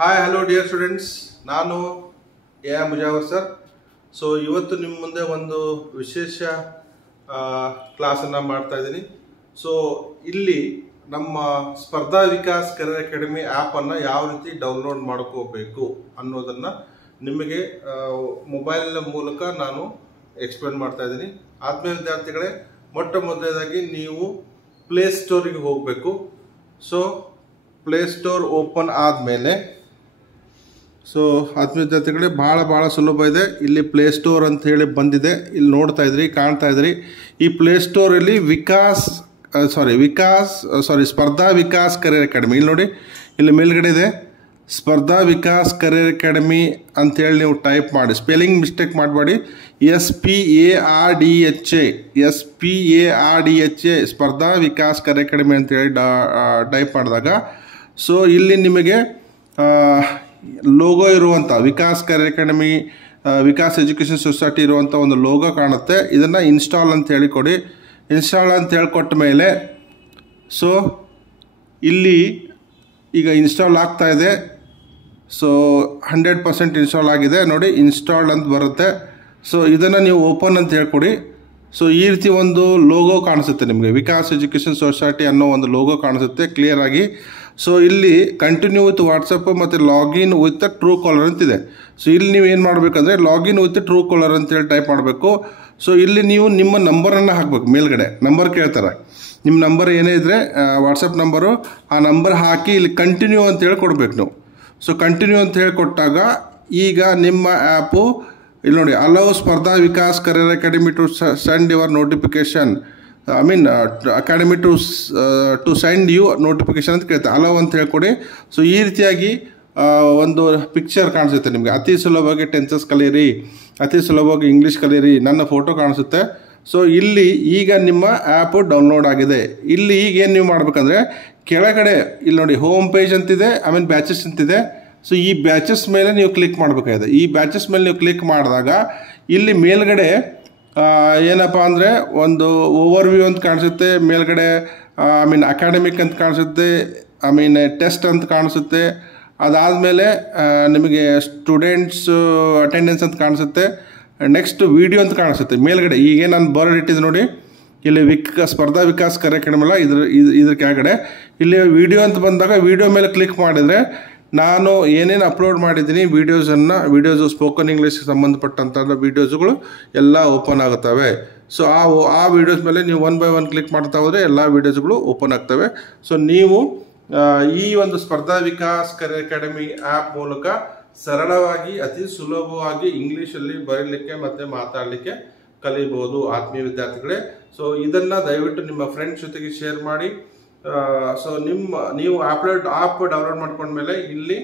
Hi hello dear students, ನಾನು A Mujawar sir. So ಇವತ್ತು ನಿಮ್ಮ ಮುಂದೆ ಒಂದು ವಿಶೇಷ ಕ್ಲಾಸನ್ನು ಮಾಡ್ತಾ ಇದ್ದೀನಿ. ಸೊ ಇಲ್ಲಿ ನಮ್ಮ ಸ್ಪರ್ಧಾ ವಿಕಾಸ್ ಕರಿಯರ್ ಅಕಾಡೆಮಿ ಆ್ಯಪನ್ನು ಯಾವ ರೀತಿ ಡೌನ್ಲೋಡ್ ಮಾಡ್ಕೋಬೇಕು ಅನ್ನೋದನ್ನು ನಿಮಗೆ ಮೊಬೈಲಿನ ಮೂಲಕ ನಾನು ಎಕ್ಸ್ಪ್ಲೇನ್ ಮಾಡ್ತಾ ಇದ್ದೀನಿ. ಆತ್ಮೀಯ ವಿದ್ಯಾರ್ಥಿಗಳೇ, ಮೊಟ್ಟ ಮೊದಲನೇದಾಗಿ ನೀವು ಪ್ಲೇಸ್ಟೋರಿಗೆ ಹೋಗಬೇಕು. ಸೊ ಪ್ಲೇಸ್ಟೋರ್ ಓಪನ್ ಆದಮೇಲೆ ಆತ್ಮೀಯ ವಿದ್ಯಾರ್ಥಿಗಳೇ ಭಾಳ ಸುಲಭ ಇದೆ. ಇಲ್ಲಿ ಪ್ಲೇಸ್ಟೋರ್ ಅಂತ ಹೇಳಿ ಬಂದಿದೆ, ಇಲ್ಲಿ ನೋಡ್ತಾ ಇದ್ರಿ, ಕಾಣ್ತಾ ಇದ್ರಿ. ಈ ಪ್ಲೇಸ್ಟೋರಲ್ಲಿ ಸ್ಪರ್ಧಾ ವಿಕಾಸ್ ಕರಿಯರ್ ಅಕಾಡೆಮಿ ಇಲ್ಲಿ ನೋಡಿ, ಇಲ್ಲಿ ಮೇಲ್ಗಡೆ ಇದೆ ಸ್ಪರ್ಧಾ ವಿಕಾಸ್ ಕರಿಯರ್ ಅಕಾಡೆಮಿ ಅಂತೇಳಿ ನೀವು ಟೈಪ್ ಮಾಡಿ. ಸ್ಪೆಲ್ಲಿಂಗ್ ಮಿಸ್ಟೇಕ್ ಮಾಡಬೇಡಿ. SPARDHA ಸ್ಪರ್ಧಾ ವಿಕಾಸ್ ಕರಿಯರ್ ಅಕಾಡೆಮಿ ಅಂತೇಳಿ ಟೈಪ್ ಮಾಡಿದಾಗ ಇಲ್ಲಿ ನಿಮಗೆ ಲೋಗೋ ಇರುವಂಥ Vikas career academy, Vikas education society ಇರುವಂಥ ಒಂದು ಲೋಗೋ ಕಾಣುತ್ತೆ. ಇದನ್ನು ಇನ್ಸ್ಟಾಲ್ ಅಂತ ಹೇಳಿಕೊಡಿ. ಇನ್ಸ್ಟಾಲ್ ಅಂತ ಹೇಳಿಕೊಟ್ಟ ಮೇಲೆ ಇಲ್ಲಿ ಈಗ ಇನ್ಸ್ಟಾಲ್ ಆಗ್ತಾ ಇದೆ. 100% ಇನ್ಸ್ಟಾಲ್ ಆಗಿದೆ ನೋಡಿ, ಇನ್ಸ್ಟಾಲ್ಡ್ ಅಂತ ಬರುತ್ತೆ. ಇದನ್ನು ನೀವು ಓಪನ್ ಅಂತ ಹೇಳ್ಕೊಡಿ. ಈ ರೀತಿ ಒಂದು ಲೋಗೋ ಕಾಣಿಸುತ್ತೆ ನಿಮಗೆ, ವಿಕಾಸ್ ಎಜುಕೇಷನ್ ಸೊಸೈಟಿ ಅನ್ನೋ ಒಂದು ಲೋಗೋ ಕಾಣಿಸುತ್ತೆ ಕ್ಲಿಯರ್ ಆಗಿ. ಇಲ್ಲಿ ಕಂಟಿನ್ಯೂ ವಿತ್ ವಾಟ್ಸಪ್ ಮತ್ತು ಲಾಗಿನ್ ವಿತ್ ಟ್ರೂ ಕಾಲರ್ ಅಂತಿದೆ. ಇಲ್ಲಿ ನೀವು ಏನು ಮಾಡಬೇಕಂದ್ರೆ ಲಾಗಿನ್ ವಿತ್ ಟ್ರೂ ಕಾಲರ್ ಅಂತೇಳಿ ಟೈಪ್ ಮಾಡಬೇಕು. ಇಲ್ಲಿ ನೀವು ನಿಮ್ಮ ನಂಬರನ್ನು ಹಾಕಬೇಕು. ಮೇಲ್ಗಡೆ ನಂಬರ್ ಕೇಳ್ತಾರೆ, ನಿಮ್ಮ ನಂಬರ್ ಏನೇ ಇದ್ದರೆ ವಾಟ್ಸಪ್ ನಂಬರು, ಆ ನಂಬರ್ ಹಾಕಿ ಇಲ್ಲಿ ಕಂಟಿನ್ಯೂ ಅಂತೇಳಿ ಕೊಡಬೇಕು ನೀವು. ಕಂಟಿನ್ಯೂ ಅಂತ ಹೇಳಿ ಕೊಟ್ಟಾಗ ಈಗ ನಿಮ್ಮ ಆ್ಯಪು ಇಲ್ಲಿ ನೋಡಿ, allow Spardha Vikas career academy to send your notification, academy to send you notification ಅಂತ ಕೇಳ್ತಾರೆ. ಅಲೋ ಅಂತ ಹೇಳ್ಕೊಡಿ. ಈ ರೀತಿಯಾಗಿ ಒಂದು ಪಿಕ್ಚರ್ ಕಾಣಿಸುತ್ತೆ ನಿಮಗೆ. ಅತಿ ಸುಲಭವಾಗಿ ಟೆನ್ಸಸ್ ಕಲಿಯಿರಿ, ಅತಿ ಸುಲಭವಾಗಿ ಇಂಗ್ಲೀಷ್ ಕಲಿಯಿರಿ, ನನ್ನ ಫೋಟೋ ಕಾಣಿಸುತ್ತೆ. ಇಲ್ಲಿ ಈಗ ನಿಮ್ಮ ಆ್ಯಪು ಡೌನ್ಲೋಡ್ ಆಗಿದೆ. ಇಲ್ಲಿ ಈಗ ಏನು ನೀವು ಮಾಡಬೇಕಂದ್ರೆ ಕೆಳಗಡೆ ಇಲ್ಲಿ ನೋಡಿ ಹೋಮ್ ಪೇಜ್ ಅಂತಿದೆ, ಆಮೇಲೆ ಬ್ಯಾಚಸ್ ಅಂತಿದೆ. ಈ ಬ್ಯಾಚಸ್ ಮೇಲೆ ನೀವು ಕ್ಲಿಕ್ ಮಾಡಬೇಕಾಗಿದೆ. ಈ ಬ್ಯಾಚಸ್ ಮೇಲೆ ನೀವು ಕ್ಲಿಕ್ ಮಾಡಿದಾಗ ಇಲ್ಲಿ ಮೇಲ್ಗಡೆ ಏನಪ್ಪ ಅಂದರೆ ಒಂದು ಓವರ್ವ್ಯೂ ಅಂತ ಕಾಣಿಸುತ್ತೆ. ಮೇಲ್ಗಡೆ ಅಕಾಡೆಮಿಕ್ ಅಂತ ಕಾಣಿಸುತ್ತೆ, ಟೆಸ್ಟ್ ಅಂತ ಕಾಣಿಸುತ್ತೆ. ಅದಾದಮೇಲೆ ನಿಮಗೆ ಸ್ಟೂಡೆಂಟ್ಸ್ ಅಟೆಂಡೆನ್ಸ್ ಅಂತ ಕಾಣಿಸುತ್ತೆ. ನೆಕ್ಸ್ಟ್ ವಿಡಿಯೋ ಅಂತ ಕಾಣಿಸುತ್ತೆ ಮೇಲ್ಗಡೆ. ಈಗೇ ನಾನು ಬೋರ್ಡ್ ಇಟ್ಟಿದ್ದು ನೋಡಿ, ಇಲ್ಲಿ ಸ್ಪರ್ಧಾ ವಿಕಾಸ್ ಕರಿಯರ್ ಅಕಾಡೆಮಿ ಅಲ್ಲ, ಇದ್ರ ಕೆಳಗಡೆ ಇಲ್ಲಿ ವಿಡಿಯೋ ಅಂತ ಬಂದಾಗ ವಿಡಿಯೋ ಮೇಲೆ ಕ್ಲಿಕ್ ಮಾಡಿದರೆ ನಾನು ಏನೇನು ಅಪ್ಲೋಡ್ ಮಾಡಿದ್ದೀನಿ ವಿಡಿಯೋಸು ಸ್ಪೋಕನ್ ಇಂಗ್ಲೀಷ್ಗೆ ಸಂಬಂಧಪಟ್ಟಂಥ ವಿಡಿಯೋಸ್ಗಳು ಎಲ್ಲ ಓಪನ್ ಆಗುತ್ತವೆ. ಆ ವಿಡಿಯೋಸ್ ಮೇಲೆ ನೀವು 1 by 1 ಕ್ಲಿಕ್ ಮಾಡ್ತಾ ಹೋದರೆ ಎಲ್ಲ ವಿಡಿಯೋಸ್ಗಳು ಓಪನ್ ಆಗ್ತವೆ. ನೀವು ಈ ಒಂದು ಸ್ಪರ್ಧಾ ವಿಕಾಸ್ ಕರಿಯರ್ ಅಕಾಡೆಮಿ ಆ್ಯಪ್ ಮೂಲಕ ಸರಳವಾಗಿ ಅತಿ ಸುಲಭವಾಗಿ ಇಂಗ್ಲೀಷಲ್ಲಿ ಬರೀಲಿಕ್ಕೆ ಮತ್ತು ಮಾತಾಡಲಿಕ್ಕೆ ಕಲಿಬಹುದು ಆತ್ಮೀಯ ವಿದ್ಯಾರ್ಥಿಗಳೇ. ಇದನ್ನು ದಯವಿಟ್ಟು ನಿಮ್ಮ ಫ್ರೆಂಡ್ಸ್ ಜೊತೆಗೆ ಶೇರ್ ಮಾಡಿ. ನೀವು ಆ್ಯಪ್ ಡೌನ್ಲೋಡ್ ಮಾಡ್ಕೊಂಡ್ಮೇಲೆ ಇಲ್ಲಿ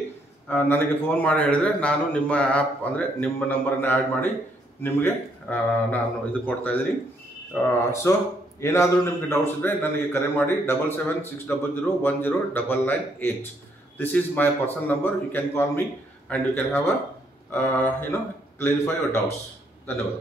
ನನಗೆ ಫೋನ್ ಮಾಡಿ ಹೇಳಿದರೆ ನಾನು ನಿಮ್ಮ ಆ್ಯಪ್ ಅಂದರೆ ನಿಮ್ಮ ನಂಬರನ್ನು ಆ್ಯಡ್ ಮಾಡಿ ನಿಮಗೆ ನಾನು ಇದು ಕೊಡ್ತಾ ಇದ್ದೀನಿ. ಏನಾದರೂ ನಿಮಗೆ ಡೌಟ್ಸ್ ಇದ್ದರೆ ನನಗೆ ಕರೆ ಮಾಡಿ 7760010998. This is my personal number. You can call me and you can have a clarify your doubts. ಧನ್ಯವಾದ.